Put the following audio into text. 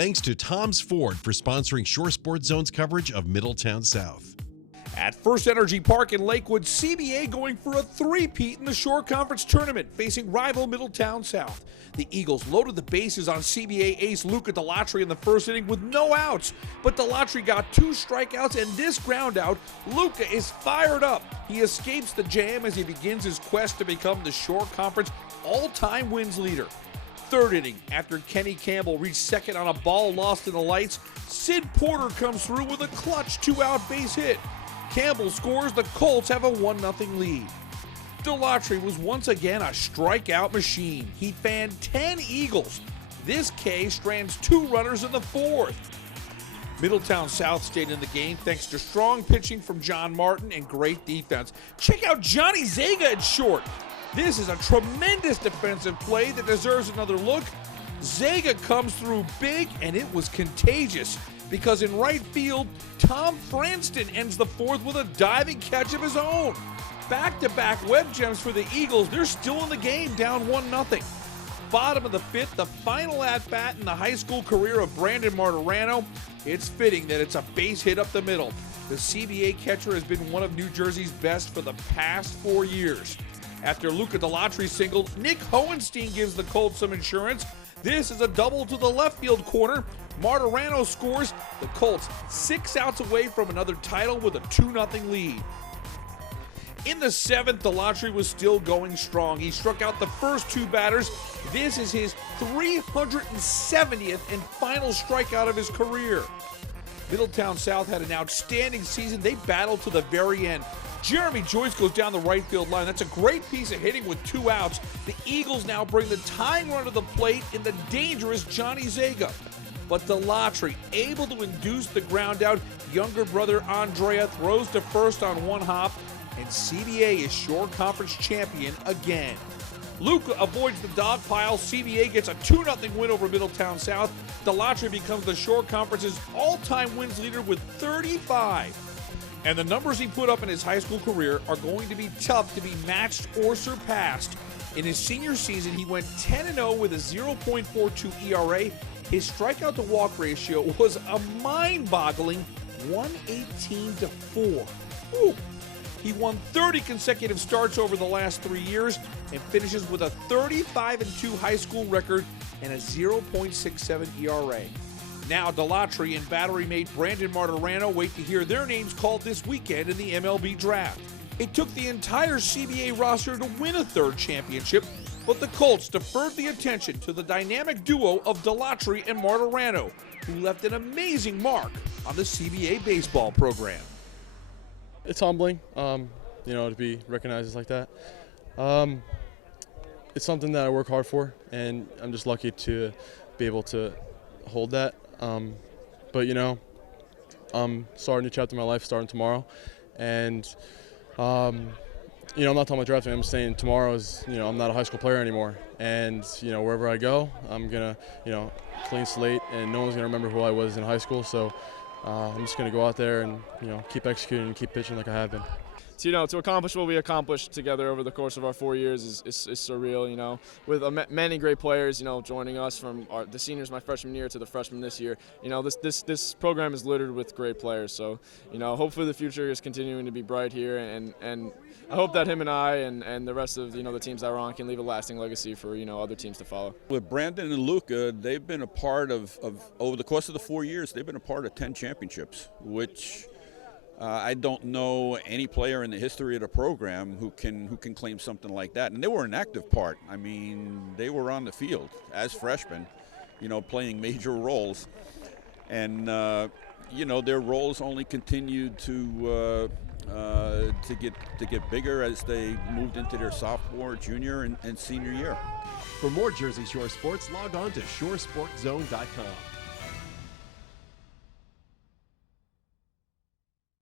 Thanks to Tom's Ford for sponsoring Shore Sports Zone's coverage of Middletown South. At First Energy Park in Lakewood, CBA going for a three-peat in the Shore Conference Tournament, facing rival Middletown South. The Eagles loaded the bases on CBA ace Luca Delatri in the first inning with no outs, but Delatri got 2 strikeouts and this ground out. Luca is fired up. He escapes the jam as he begins his quest to become the Shore Conference all-time wins leader. Third inning, after Kenny Campbell reached second on a ball lost in the lights, Sid Porter comes through with a clutch 2-out base hit. Campbell scores, the Colts have a 1-0 lead. Delatri was once again a strikeout machine. He fanned 10 Eagles. This K strands 2 runners in the fourth. Middletown South stayed in the game thanks to strong pitching from John Martin and great defense. Check out Johnny Zaga at short. This is a tremendous defensive play that deserves another look. Zaga comes through big, and it was contagious because in right field, Tom Franston ends the fourth with a diving catch of his own. Back-to-back web gems for the Eagles. They're still in the game, down 1-0. Bottom of the fifth, the final at-bat in the high school career of Brandon Martirano. It's fitting that it's a base hit up the middle. The CBA catcher has been one of New Jersey's best for the past 4 years. After Luca Delatri singled, Nick Hohenstein gives the Colts some insurance. This is a double to the left field corner. Martirano scores. The Colts 6 outs away from another title with a 2-0 lead. In the seventh, Delatri was still going strong. He struck out the first 2 batters. This is his 370th and final strikeout of his career. Middletown South had an outstanding season. They battled to the very end. Jeremy Joyce goes down the right field line. That's a great piece of hitting with 2 outs. The Eagles now bring the tying run to the plate in the dangerous Johnny Zaga. But Delatri, able to induce the ground out, younger brother Andrea throws to first on 1 hop, and CBA is Shore Conference champion again. Luca avoids the dog pile. CBA gets a 2-0 win over Middletown South. Delatri becomes the Shore Conference's all-time wins leader with 35. And the numbers he put up in his high school career are going to be tough to be matched or surpassed. In his senior season, he went 10-0 with a 0.42 ERA. His strikeout-to-walk ratio was a mind-boggling 118-4. Ooh. He won 30 consecutive starts over the last 3 years and finishes with a 35-2 high school record and a 0.67 ERA. Now Delatri and battery mate Brandon Martirano wait to hear their names called this weekend in the MLB draft. It took the entire CBA roster to win a 3rd championship, but the Colts deferred the attention to the dynamic duo of Delatri and Martirano, who left an amazing mark on the CBA baseball program. It's humbling, to be recognized as like that. It's something that I work hard for, and I'm just lucky to be able to hold that. But I'm starting a new chapter in my life starting tomorrow, and I'm not talking about drafting. I'm saying tomorrow is, I'm not a high school player anymore, and wherever I go, I'm gonna, clean slate, and no one's gonna remember who I was in high school. So I'm just gonna go out there and keep executing and keep pitching like I have been. To accomplish what we accomplished together over the course of our 4 years is surreal, with many great players, joining us from the seniors my freshman year to the freshmen this year. This program is littered with great players. So, hopefully the future is continuing to be bright here, and I hope that him and I and the rest of, the teams that we're on can leave a lasting legacy for, other teams to follow. With Brandon and Luca, they've been a part of over the course of the 4 years, they've been a part of 10 championships, which I don't know any player in the history of the program who can claim something like that. And they were an active part. I mean, they were on the field as freshmen, playing major roles. And, their roles only continued to get bigger as they moved into their sophomore, junior, and senior year. For more Jersey Shore sports, log on to shoresportzone.com.